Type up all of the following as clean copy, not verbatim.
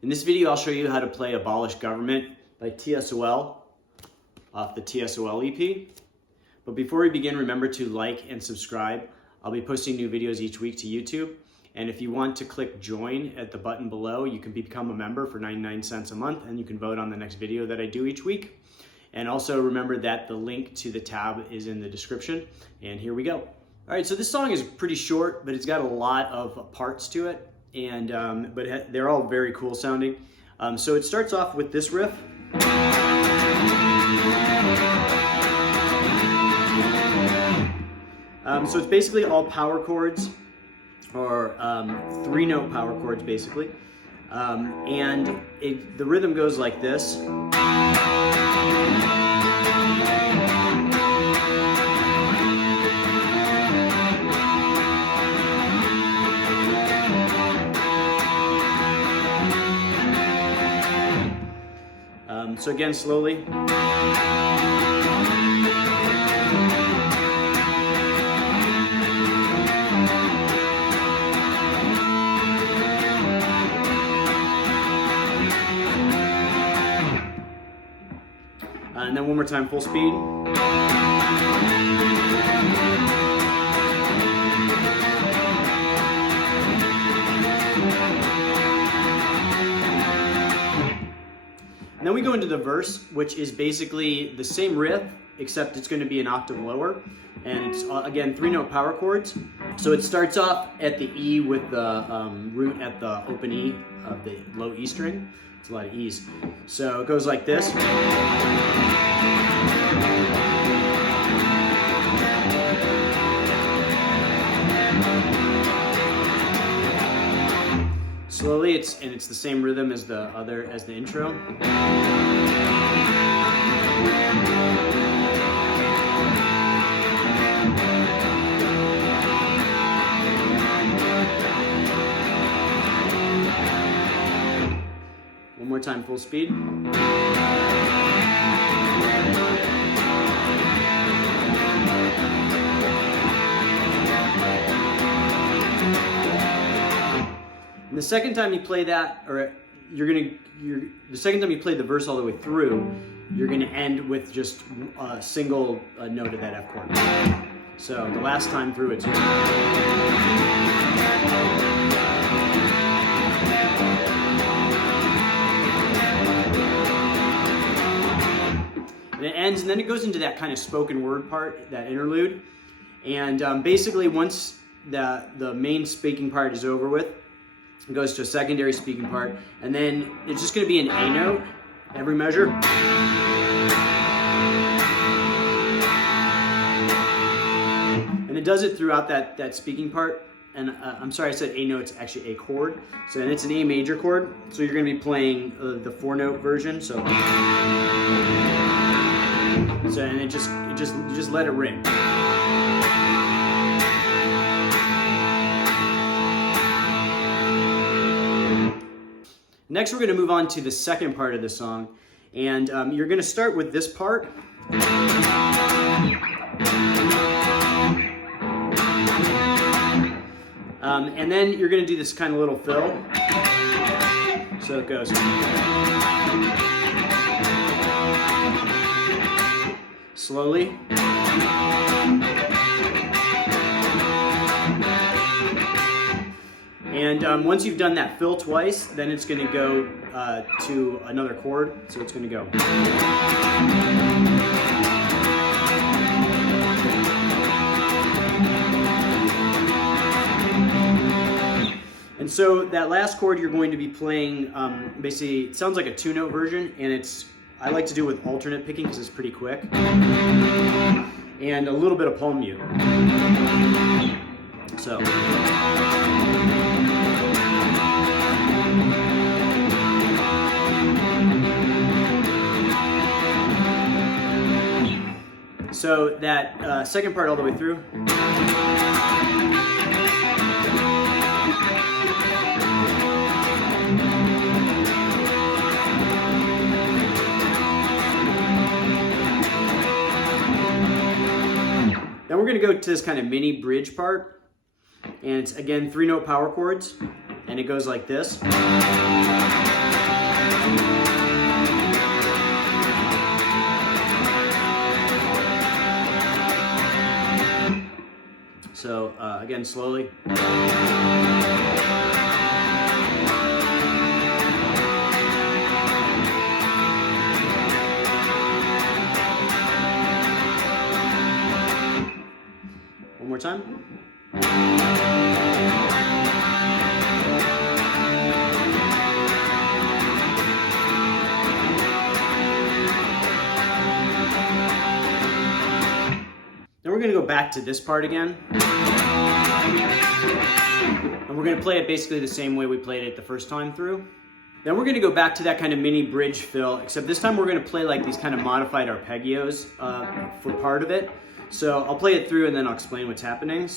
In this video, I'll show you how to play Abolish Government by T.S.O.L off the T.S.O.L EP. But before we begin, remember to like and subscribe. I'll be posting new videos each week to YouTube. And if you want to click join at the button below, you can become a member for 99 cents a month, and you can vote on the next video that I do each week. And also remember that the link to the tab is in the description. And here we go. All right, so this song is pretty short, but it's got a lot of parts to it. And they're all very cool sounding. So it starts off with this riff. So it's basically all power chords, or 3-note power chords basically. And the rhythm goes like this. So again, slowly. And then one more time, full speed. And then we go into the verse, which is basically the same riff, except it's going to be an octave lower. And it's, again, 3-note power chords. So it starts off at the E with the root at the open E of the low E string. It's a lot of E's. So it goes like this. Slowly, it's the same rhythm as the intro. One more time, full speed. And the second time you play that, or the second time you play the verse all the way through, you're gonna end with just a single note of that F chord. So the last time through it's. And it ends, and then it goes into that kind of spoken word part, that interlude. And basically, once the main speaking part is over with, it goes to a secondary speaking part, and then it's just going to be an A note every measure. And it does it throughout that speaking part. And I'm sorry, I said A note, it's actually a chord. So, and it's an A major chord. So you're going to be playing the 4-note version. So and you just let it ring. Next, we're going to move on to the second part of the song, and you're going to start with this part. And then you're going to do this kind of little fill. So it goes. Slowly. And once you've done that fill twice, then it's going to go to another chord. So it's going to go. And so that last chord you're going to be playing, basically, it sounds like a 2-note version, and I like to do it with alternate picking because it's pretty quick. And a little bit of palm mute. So. So that second part all the way through. Then we're going to go to this kind of mini bridge part, and it's again 3-note power chords, and it goes like this. again slowly. One more time. Then we're going to go back to this part again. And we're going to play it basically the same way we played it the first time through. Then we're going to go back to that kind of mini bridge fill, except this time we're going to play like these kind of modified arpeggios for part of it. So I'll play it through and then I'll explain what's happening.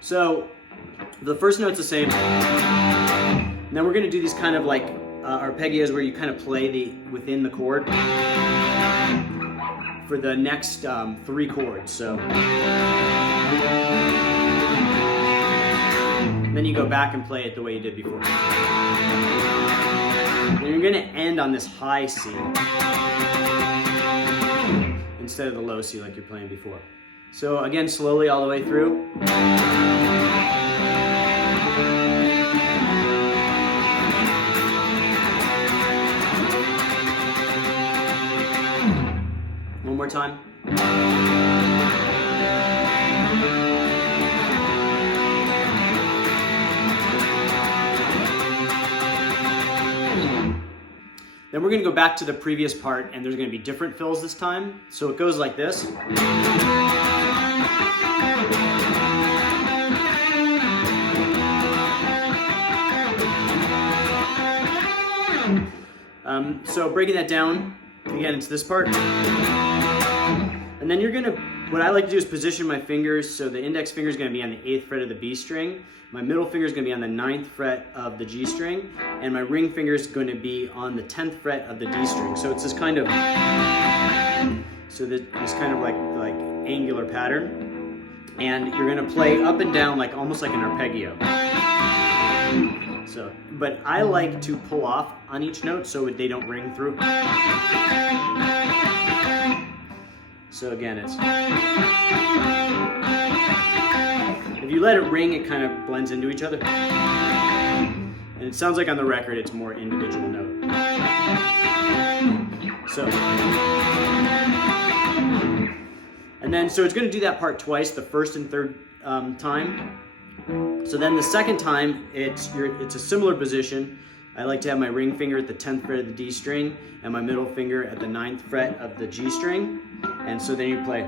So the first note's the same. And then we're going to do these kind of like arpeggios where you kind of play within the chord for the next 3 chords. So then you go back and play it the way you did before. And you're going to end on this high C instead of the low C like you're playing before. So again, slowly all the way through. One more time. Then we're going to go back to the previous part, and there's going to be different fills this time. So it goes like this. So breaking that down, again, it's this part. And then you're going to, what I like to do is position my fingers. So the index finger is going to be on the 8th fret of the B string. My middle finger is going to be on the 9th fret of the G string. And my ring finger is going to be on the 10th fret of the D string. So it's this kind of, this kind of like angular pattern. And you're going to play up and down like almost like an arpeggio. So, but I like to pull off on each note so they don't ring through. So again, it's, if you let it ring, it kind of blends into each other. And it sounds like on the record, it's more individual note. So, and then, so it's going to do that part twice, the first and third time. So then the second time, it's a similar position. I like to have my ring finger at the 10th fret of the D string and my middle finger at the 9th fret of the G string. And so then you play.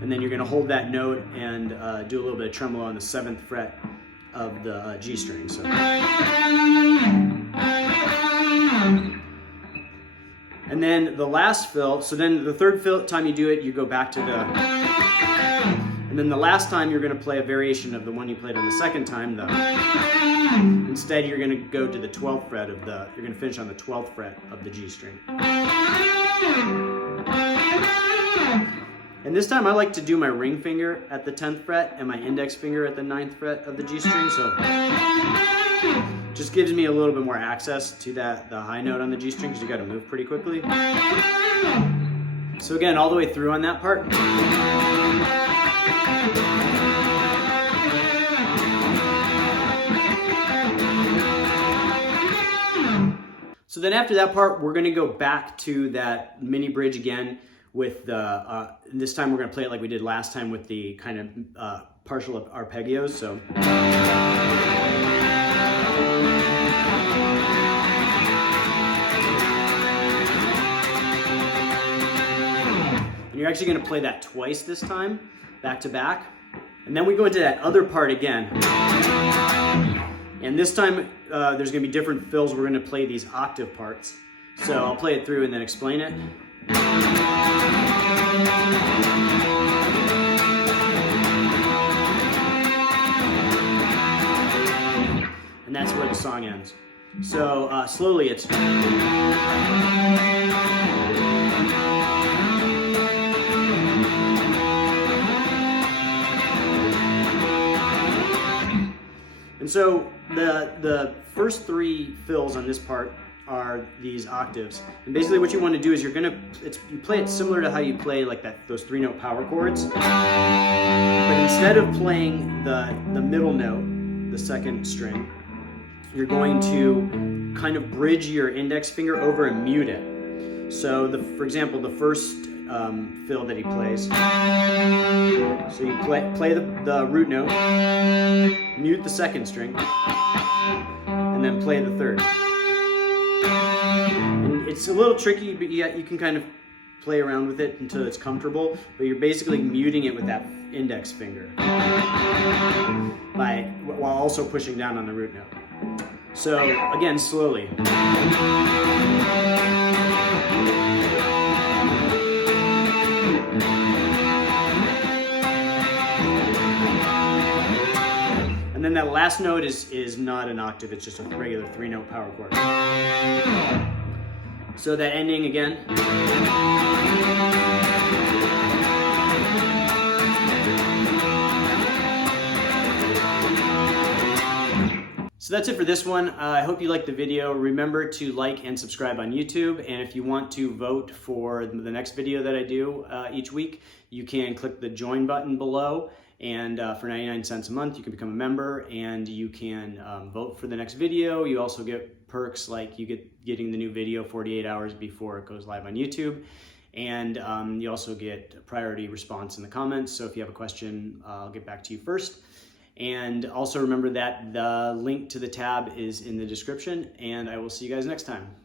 And then you're going to hold that note and do a little bit of tremolo on the 7th fret of the G string. So. And then the last fill, so then the third time you do it, you go back to the, and then the last time you're going to play a variation of the one you played on the second time. Instead, you're going to go to the 12th fret of the, you're going to finish on the 12th fret of the G string. And this time I like to do my ring finger at the 10th fret and my index finger at the 9th fret of the G string. So just gives me a little bit more access to the high note on the G string because you got to move pretty quickly. So again, all the way through on that part. So then after that part, we're going to go back to that mini bridge again with the, this time we're going to play it like we did last time with the kind of partial arpeggios. So. And you're actually going to play that twice this time, back to back. And then we go into that other part again. And this time, there's going to be different fills. We're going to play these octave parts. So I'll play it through and then explain it. And that's where the song ends. So slowly it's... And And so the first three fills on this part are these octaves. And basically what you want to do is you play it similar to how you play like those 3-note power chords. But instead of playing the middle note, the second string, you're going to kind of bridge your index finger over and mute it. So for example, the first fill that he plays. So you play the root note, mute the second string, and then play the third. And it's a little tricky, but you can kind of play around with it until it's comfortable, but you're basically muting it with that index finger while also pushing down on the root note. So again, slowly. And then that last note is not an octave, it's just a regular 3-note power chord. So that ending again. So that's it for this one. I hope you liked the video. Remember to like and subscribe on YouTube. And if you want to vote for the next video that I do each week, you can click the join button below. And for 99 cents a month, you can become a member and you can vote for the next video. You also get perks like getting the new video 48 hours before it goes live on YouTube. And you also get priority response in the comments. So if you have a question, I'll get back to you first. And also remember that the link to the tab is in the description, and I will see you guys next time.